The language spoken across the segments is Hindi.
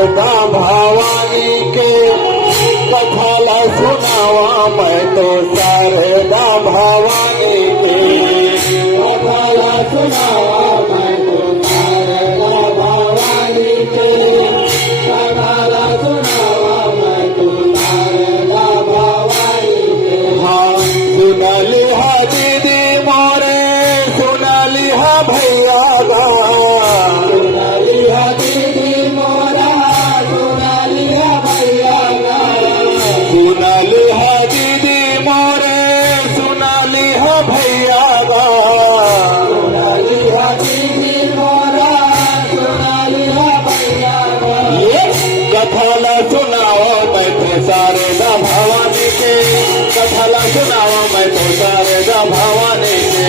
शारदा भवानी के कथाला सुनावा मैं तो शारदा भवानी के कथाला सुनावा मैं तो शारदा भवानी के कथाला सुनावा मैं तो शारदा भवानी के। हाँ सुनली हा दीदी मोरे सुनली हा भैया गा सुनली हा दीदी मोरा सुनली हा भैया गा सुनली हा दीदी मोरे सुनली हा भैया गा सुनली हा दीदी मोरा सुनली हा भैया गा। ये कथाला सुनाओ मैं तो शारदा भवानी के कथाला सुनाओ मैं तो शारदा भवानी के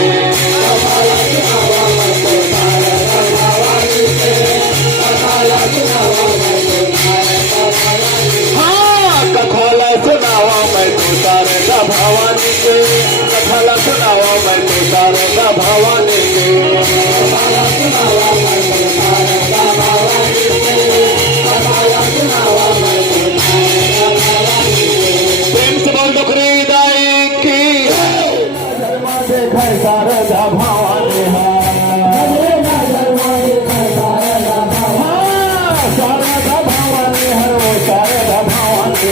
कथाला सुनाओ मैं तो शारदा भवानी के कथाला सुनाओ मैं तो शारदा भवानी के। हाँ कथाला सुनाओ मैं तो शारदा भवानी के कथाला सुनाओ मैं तो शारदा भवानी के कथाला सुनाओ मैं तो शारदा भवानी के कथाला सुनाओ मैं तो शारदा भवानी के। प्रेम से बोल डोकरी दाई की देखा शारदा भवानी शारदा भवानी हर वो शारदा भवानी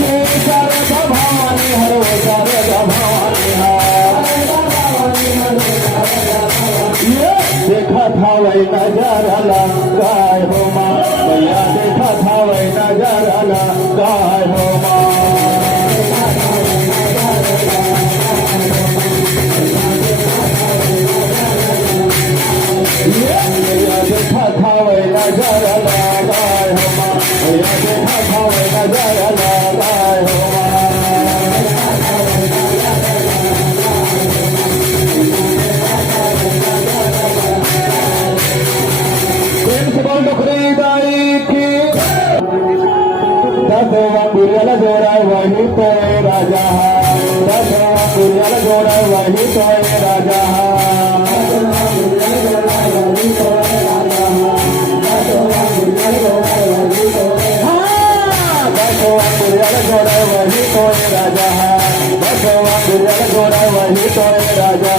ये शारदा भवानी हर वो शारदा भवानी ये देखा था वही नजारा गाय हो माँ भैया देखा था वही नजारा गाय हो माँ देखा था वही नजारा गाय हो माँ भैया देखा था वही नजारा गाय हो माँ। प्रेम से बोल डोकरी दाई की दसवा दुर्याला जोड़ा वही तो राजा दसवा दुर्याला जोड़ा वही तो राजा जोड़ा वही तो राजा बसवा दुर्याला जोड़ा वही तो राजा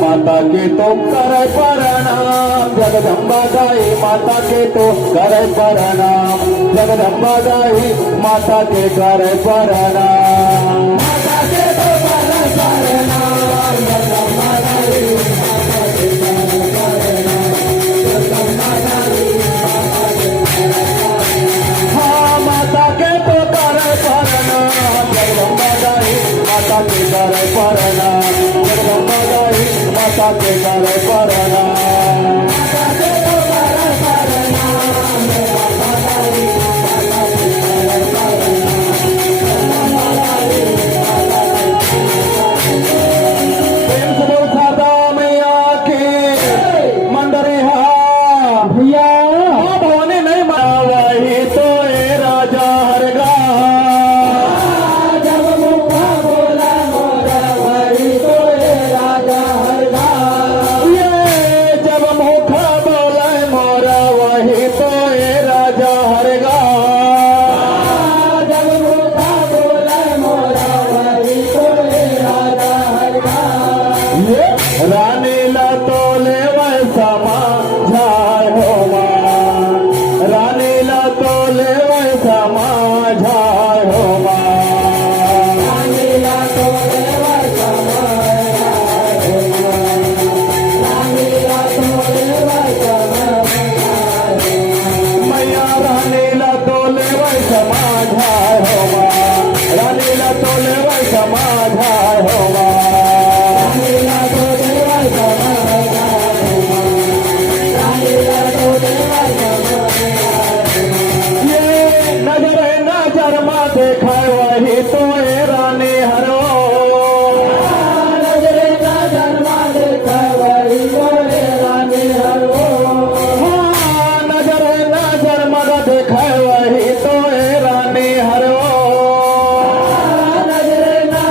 माता के तो करे प्रणाम जगदम्बा दाई माता के तो करे प्रणाम जगदम्बा दाई माता के करे प्रणाम माता के तो करे प्रणाम जगदम्बा दाई माता के तो करे प्रणाम जगदम्बा दाई माता के करे प्रणाम जगदम्बा दाई माता के करे प्रणाम रानीला तोले वैसा माझाय हो रानीला तोले वैसा माझाय हो रानीला तोले वैसा रानीला तोले वैसा मैया रानीला तोले वैसा माझाय हो रानीला तोले वैसा माझाय हो देखा वही तो रानी हरो नजरे ना जन्मा देखा वही तो रानी हरो नजरे ना जन्मा देखा वही तो रानी हरो नजरे ना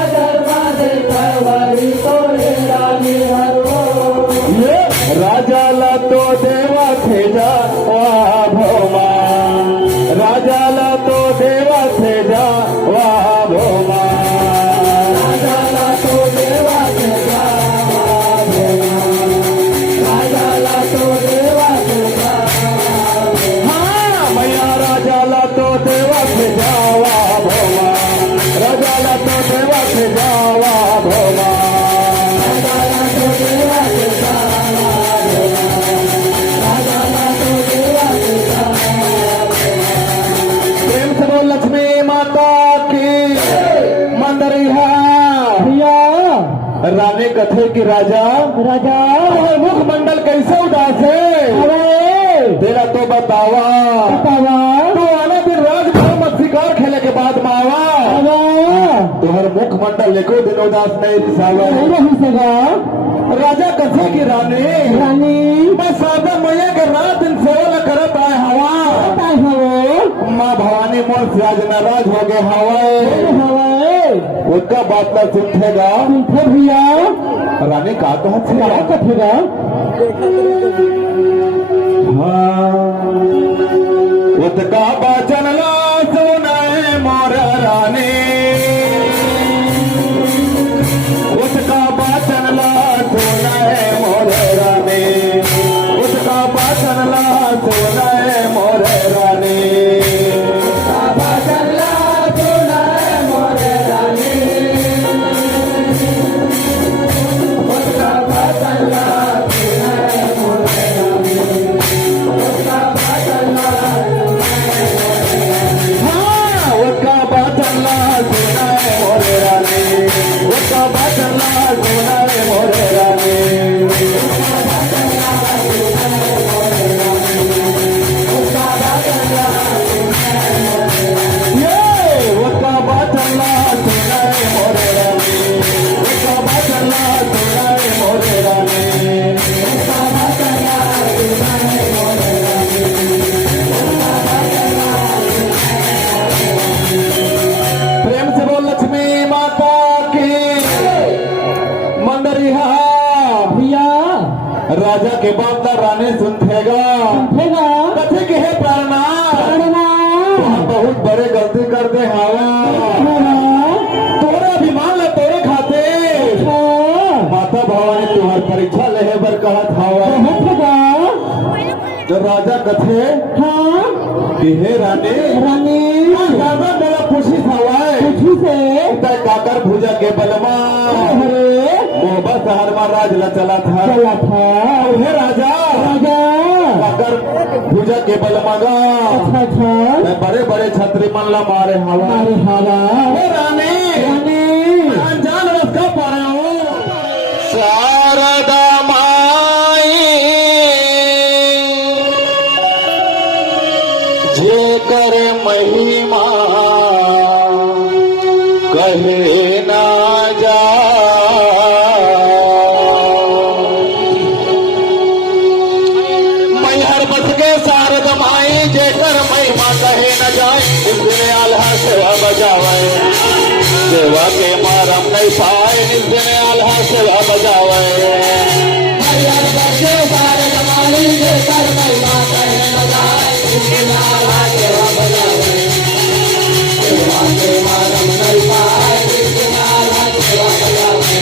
कथे कि राजा राजा तुम्हारे मुखमंडल कैसे उदास है अरे तेरा तो बतावा बतावा तो आना दिन राजभवन में शिकार खेले के बाद मावा तुम्हारे मुखमंडल एको दिन उदास नहीं दिखावा नहीं रही सगा राजा कथे की रानी रानी मैं सादा मैया के रात दिन सेवा करत आए हवा काय हवो माँ भवानी मोर से आज नाराज हो गए हवाए हवे उसका बात ना सुनतेगा सुनते भैया रानी का कहत क्या है कथेगा हाँ उसका वचन ला सुनाए मोर रानी उसका वचन ला सुनाए मोर रानी उसका वचन ला सुनाए मोर रानी हाँ, उसका वचन ला सुनाए मोर रानी उसका वचन ला सुनाए मोर रानी उसका वचन ला सुनाए मोर रानी उसका वचन ला सुनाए मोर रानी प्रेम से बोल लक्ष्मी माता की मंदरिहा भैया राजा के बाद रानी सुनतेगा सुनतेगा कथे के है प्राणा बहुत बड़े गलती करते हवा तोरा अभिमान ला तोरे खाते माता भवानी तुम्हार परीक्षा लेहे बर कहत हवा जो राजा कथे हाँ कि हे रानी रानी राजा मेरा खुशी हवाए कुछ से तय काकर भुजा के बलमा अरे मोहबा शहर में राज ला चला था चला था हे राजा राजा काकर भुजा के बलमागा अच्छा मैं बड़े बड़े छतरी मन ला मारे हवा हमारे हवा हे रानी रानी अनजान रस्ता पारा हूँ शारदा माई जे कर महिमा कहे ना जा मैहर बस के शारद माई जे कर महिमा कहे न जाए इस दिन आल्हा सेवा बजावे सेवा के मारम नहीं पाए इस दिन आल्हा सेवा बजावे मैहर बस के शारद माई जे कर महिमा कहे न जाए इस दिन आल्हा सेवा बजावे सेवा के मारम नहीं पाए इस दिन आल्हा सेवा बजावे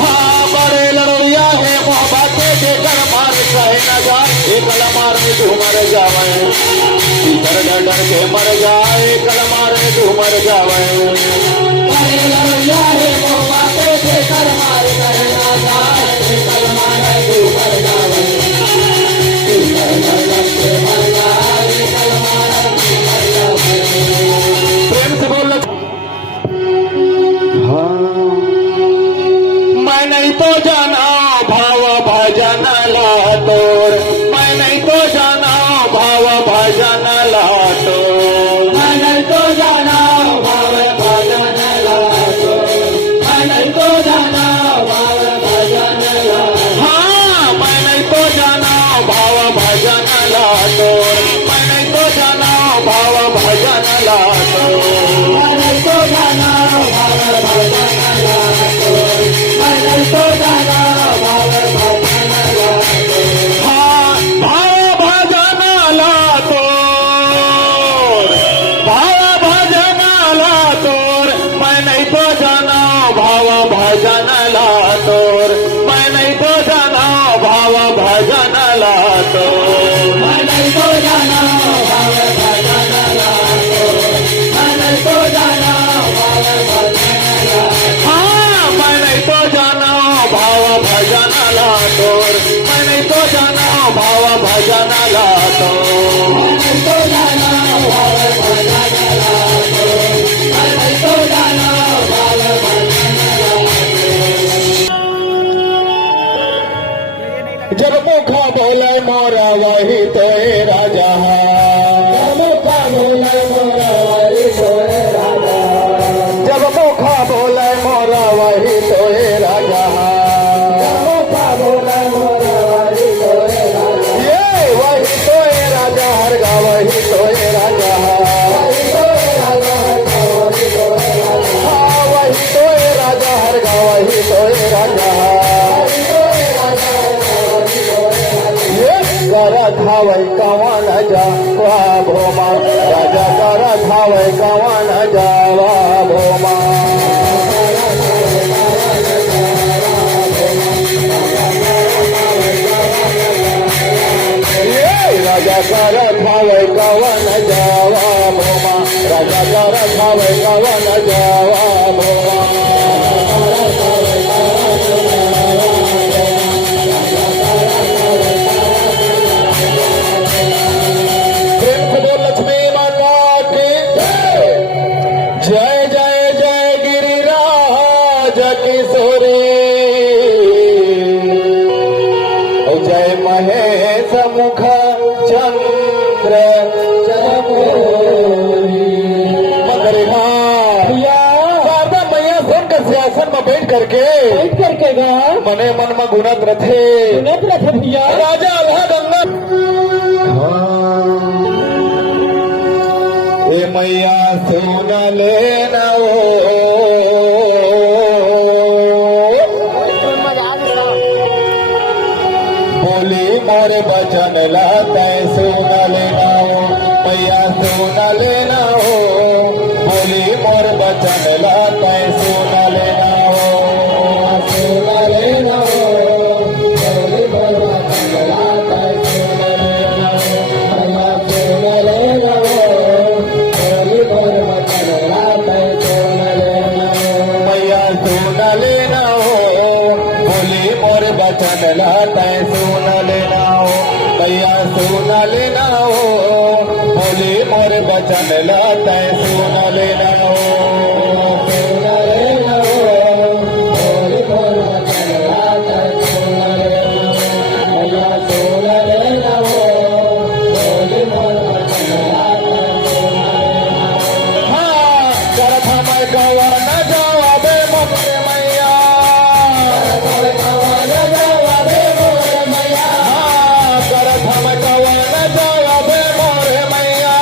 हाँ बड़े लड़ोया है मोहब्बत के कर मार कहे न जाए एक मार में तू मर जावे डर डर डर के मर जाए कल मार में तू मर जावे बड़े लड़ोया है मोहब्बत के कर मार कहे न जाए कल मार में तू मर जावे डर डर डर के मर जाए कल मार में तू मर जावे प्रेम से बोल मैं नहीं तो जाना भाव भजन ला तोर मैं नहीं तो जाना भाव भजन ला तोर मैं नहीं तो जाना भाव भजन ला तोर मैं नहीं तो जाना भाव भजन ला हाँ मैं नहीं तो जाना भाव भजन ला तोर मैं नहीं तो जाना भाव भजन ला तोर मैं नहीं तो जाना भाव भजन ला तोर मैं नहीं तो जाना भाव भजन ला तोर हाँ भाव भजन ला तोर भाव भजन ला तोर मैं नहीं तो जाना भाव भजन ला तोर मैं नहीं तो जाना भाव भजन ला तोर मैं नहीं तो जाना भाव भजन ला तोर मैं नहीं भोमा राजा का रखावे कवन जावा भोमा राजा का रखावे कवन जावा भोमा राजा का रखावे कवन जावा भोमा प्रेम से बोल लक्ष्मी माता की जय जय जय गिरिराज किशोरी जय महेश मुख चंद्र शारदा मैया स्वर्ग सिंहासन में बैठ करके गा मने मन में गुणत रथे सुनत रथे भैया राजा अल्हा गंगा ए मैया सुन लेना बोली मोर बचन लाता सुन लेना मैया सुन लेना हो बोली मोर बचन लाता सुन लेना हो सुन लेना हो बोली मोर बचन लाता सुन लेना हो मैया सुन लेना हो बोली मोर बचन लाता सुन लेना हो मैया सुन लेना हो बोली मोर बचन लाता सुन लेना हो मैया सुन लेना हो बोली मोर बचन लाता सुन लेना हो सुन लेना हो बोली मोर बचन लाता सुन लेना हो मैया सुन लेना हो बोली मोर बचन लाता सुन लेना हो हाँ करत मैं कवन जवाबे मोरे मैया करत कवन जवाबे मोरे मैया करत हम कवन जवाबे मोरे मैया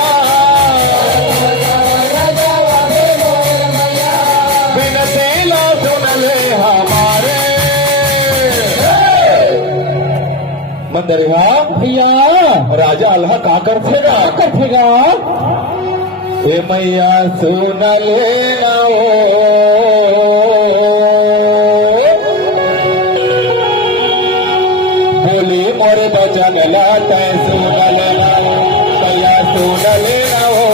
बिनती लो सुन ले हमारे मंदरिया भैया राजा अल्लाह का करथेगा कथेगा हे मैया सुन लेना हो बोली मोर बचन लाता सुन लेना हो मैया सुन लेना हो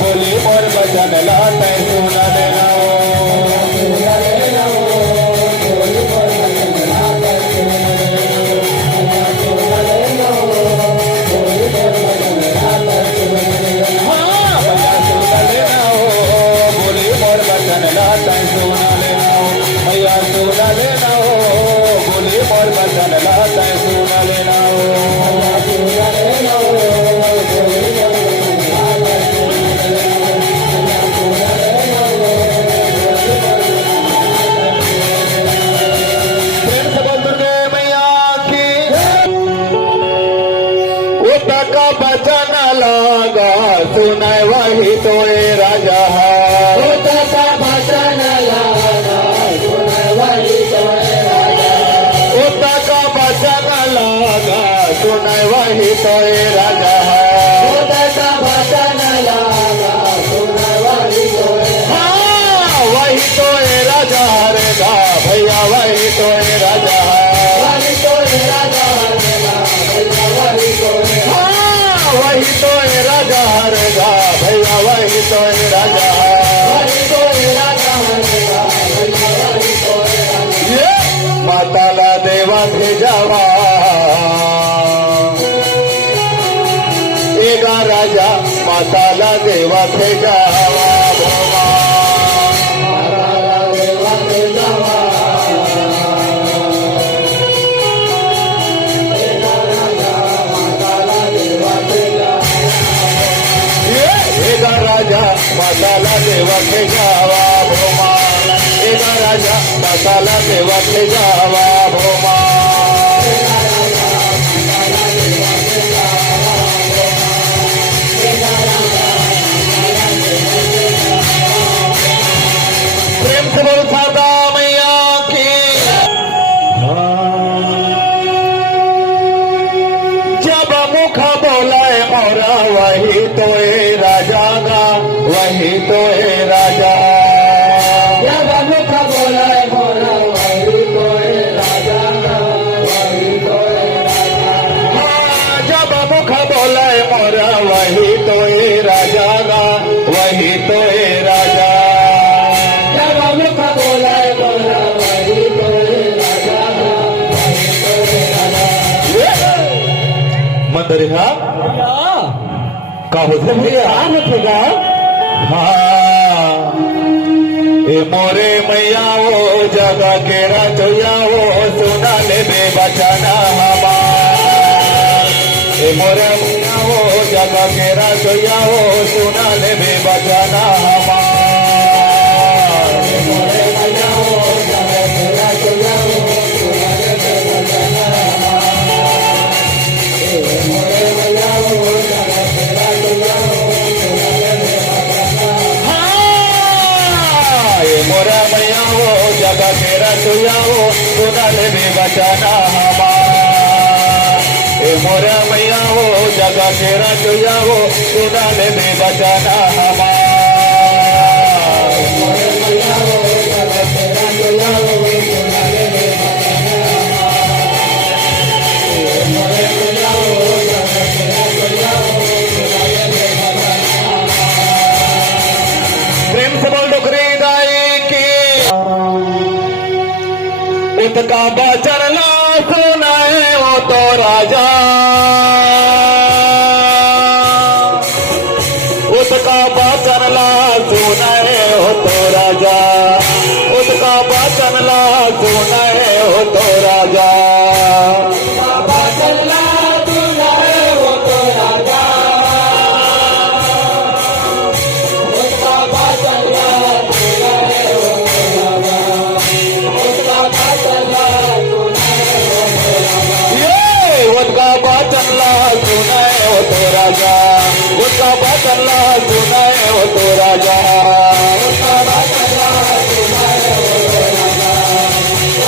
बोली मोर बचन लाता सुन लेना हो सुन लेना हो बोली मोर बचन लाता सुन लेना हो मैया सुन लेना हो बोली मोर बचन लाता सुन लेना हो मैया सुन लेना हो बोली मोर बचन लाता सुन लेना हो मैया सुन लेना हो बोली मोर बचन लाता सुन लेना हो मैया सुन लेना हो बोली मोर बचन लाता सुन लेना हो मैया सुन लेना हो प्रेम से बोल दुर्गे मैया की उता का बचन लागा सुनाय वही तो ए राजा है उता का बचन लागा सुनाय वही तो ए राजा उता का बचन लागा सुनाय वही तो ए राजा है उता का बचन लागा सुनाय वही तो ए हाँ वही तो ए राजा रे गा भैया वही तो ए राजा है वही तो ए राजा रे गा भैया वही तो ए हाँ वही तो ए राजा रे गा भैया वही तो ए राजा है वही तो ए राजा रे गा भैया वही तो ए राजा ये माताला देवा भेजावा एगा राजा माताला देवा भेजावा भोमा माताला देवा भेजावा एगा राजा माताला देवा भेजावा एगा राजा माताला देवा भेजावा भोमा एगा राजा माताला देवा भेजावा भोमा प्रेम से बोल शारदा मैया की जब मुख बोलाए मोरा वही तो ए वही तो है राजा। जब मुख बोले बोला वही तो राजा, वही तो राजा। मंदरिया भैया का होते भैया नथेगा। हाँ ए मोरे मैया वो जगह के रचोया वो सुना ले बे बचाना हमार। ए मोरे मैया वो जगह के रचोया वो सुना ले बे बचाना हमार। मोरे मैया वो जगह के रचोया वो सुना ले बे बचाना हमार। मोरे मैया वो जगह के रचोया वो सुना ले बे बचाना हमार। ए मोरे मैया वो जगह के रचोया वो सुना ले बे बचाना हमार। ए मोरे मैया वो जगह के रचोया वो सुना ले बे बचाना हमार। मोरे मैया वो जगह के रचोया वो सुना ले बे बचाना हमार। मोरे मैया वो जगह के रचोया वो सुना ले बे बचाना हमार। प्रेम से बोल डोकरी दाई की उसका बचन ला सुनाए वो तो राजा। उसका बचन ला सुनाए हो तो राजा। उसका बचन ला सुनाए हो तो राजा। बाबा चला तू जाए वो तो राजा। उसका बाचला तू जाए वो तो राजा। उसका बाचला तू जाए वो तो राजा। ये उसका बचन ला सुनाए हो तो राजा। उसका बचन ला सुनाए हो तो राजा। उसका बाचला तू जाए वो तो राजा।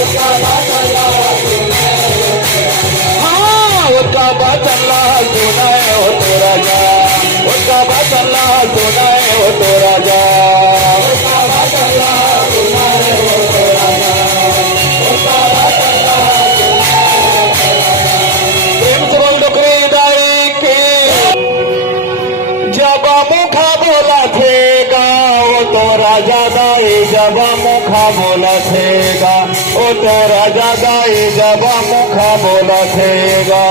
उसका बाचला तू जाए वो तो राजा। हाँ उसका बचन ला सुनाए हो तो राजा। उसका बचन ला सुनाए हो तो राजा। उसका बाचला तू जाए वो तो राजा। उसका बाचला तू जाए वो तो राजा। प्रेम से बोल डोकरी दाई की जब मुखा बोला थेगा वो तो राजा दाई। जब मुखा बोला थेगा वो तो राजा दाई। जब मुखा बोला थेगा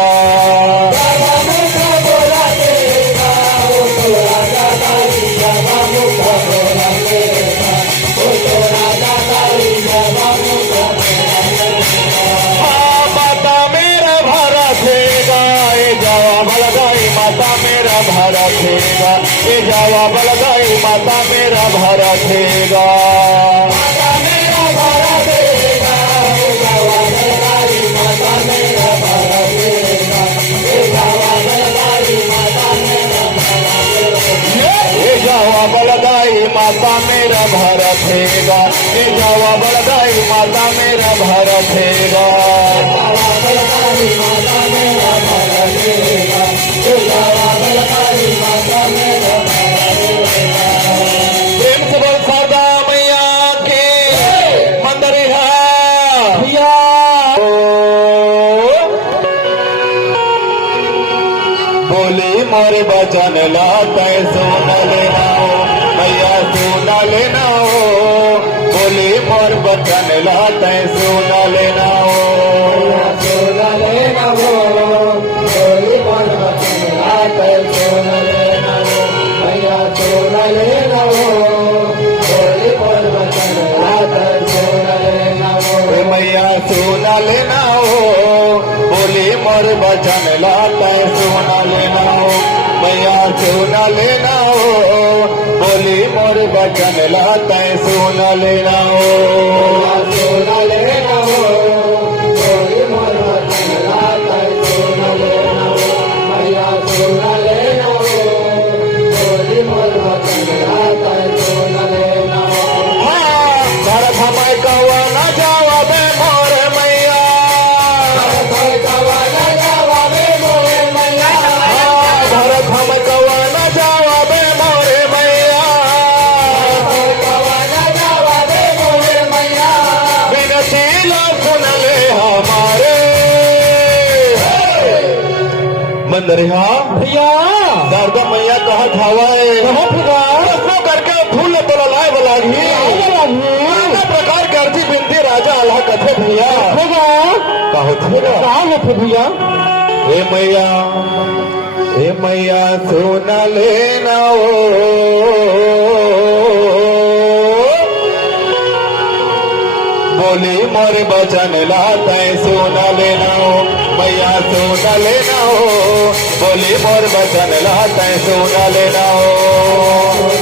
बाबा मुखा बोला तेरा वो तो राजा दाई। बाबा मुखा बोला तेरा वो तो राजा दाई। बाबा मुखा बोला तेरा। हाँ माता मेरा भारत थेगा ये जवाब लगाई। माता मेरा भारत थेगा ये जवाब लगाई। माता मेरा भारत थेगा। माता मेरा भरा देगा वो जवाब लगाई। माता मेरा भरा देगा वो जवाब लगाई। माता मेरा भरा देगा। ये जवाब लगाई माता मेरा भारत थेगा। ये जवाब लगाई माता मेरा भारत थेगा। जवाब लगाई माता मेरा भरा देगा। वो जवाब लगाई माता मेरा भरा देगा। प्रेम से बोल सदा मैया के मंदरिया भैया बोली मोर बचन लाते सुन लेना हो मैया सुन लेना हो। बोली मोर बचन लाते सुन लेना हो। सोना लेना हो बोली बोल बचन लाते सोना लेना हो। भैया सोना लेना हो बोली बोल बचन लाते सोना लेना हो। ओ मैया सुन लेना हो। बोली मोर बचन लाते सुन लेना हो। मैया सुन लेना हो। बोली मोर बचन लाते सुन लेना हो। सोना लेना हो बोली बोल बचन लाते सोना लेना हो। भैया सोना लेना हो बोली बोल बचन लाते सोना लेना हो। हाँ घर समय कवा न जावा बे मोर मैया। हाँ घर हम कवा न जावा बे मोरे मैया। बिनती ला सुन ले हमारे मंदरिया भैया शारदा मैया कहत हवाए बहुत कथे भैया कहो थे भैया हे मैया सोना लेना हो बोली मोर बचन लाता है सोना लेना हो मैया सोना लेना हो बोली मोर बचन लाता है सोना लेना हो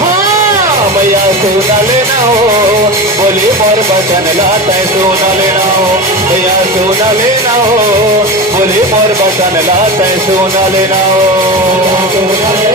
हाँ मैया सोना लेना हो बोली मोर बचन लाता है सोना लेना हो मैया सोना लेना हो बोली मोर बचन लाता है सोना लेना हो